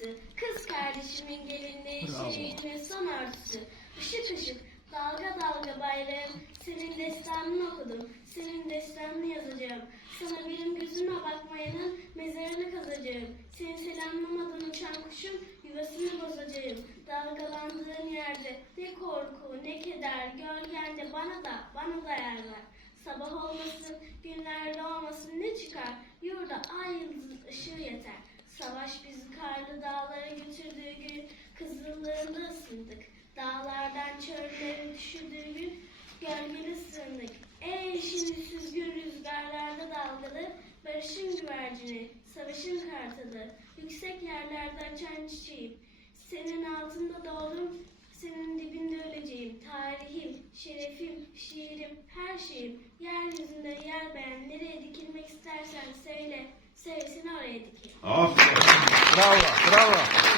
kapısı, kız kardeşimin gelinliği, şehrimin son örtüsü. Işık ışık, dalga dalga bayrağım, senin destanını okudum, senin destanını yazacağım. Sana benim gözüme bakmayanın mezarını kazacağım. Seni selamlamadan uçan kuşun yuvasını bozacağım. Dalgalandığın yerde ne korku ne keder, gölgende bana da, bana da yer ver. Sabah olmasın, günler doğmasın ne çıkar? Yurda ay yıldız ışığı yeter. Savaş bizi karlı dağlara götürdüğü gün kızıllığında ısındık. Dağlardan çöllere düşürdüğü gün gölgede sığındık. Ey şimdi süzgün rüzgarlarda dalgalı, barışın güvercini, savaşın kartalı, yüksek yerlerde açan çiçeğim. Senin altında doğdum, senin dibinde öleceğim. Tarihim, şerefim, şiirim, her şeyim. Yeryüzünde yer beğen, nereye dikilmek istersen söyle. Sevsini oraya dikeyim. Aferin. Bravo, bravo.